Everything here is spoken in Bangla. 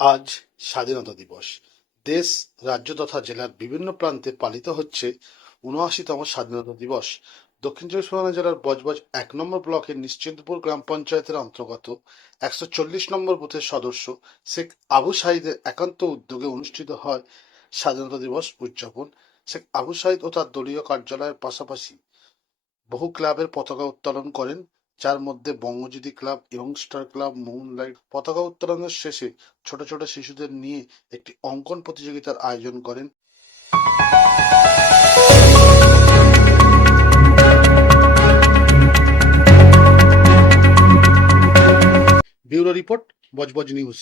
আজ স্বাধীনতা দিবস। দেশ, রাজ্য তথা জেলার বিভিন্ন প্রান্তে পালিত হচ্ছে উনআশিতম স্বাধীনতা দিবস। দক্ষিণ চব্বিশ পরগনা জেলার বজবজ এক নম্বর ব্লকের নিশ্চিন্তপুর গ্রাম পঞ্চায়েতের অন্তর্গত একশো চল্লিশ নম্বর বুথের সদস্য শেখ আবু সাহিদের একান্ত উদ্যোগে অনুষ্ঠিত হয় স্বাধীনতা দিবস উদযাপন। শেখ আবু সাহিদ ও তার দলীয় কার্যালয়ের পাশাপাশি বহু ক্লাবের পতাকা উত্তোলন করেন। যার মধ্যে Bangajyoti club Youngster club Moonlight পতাকা উত্তোলনের শেষে ছোট ছোট শিশুদের নিয়ে একটি অঙ্কন প্রতিযোগিতার আয়োজন করেন। Bureau report, Budge Budge news.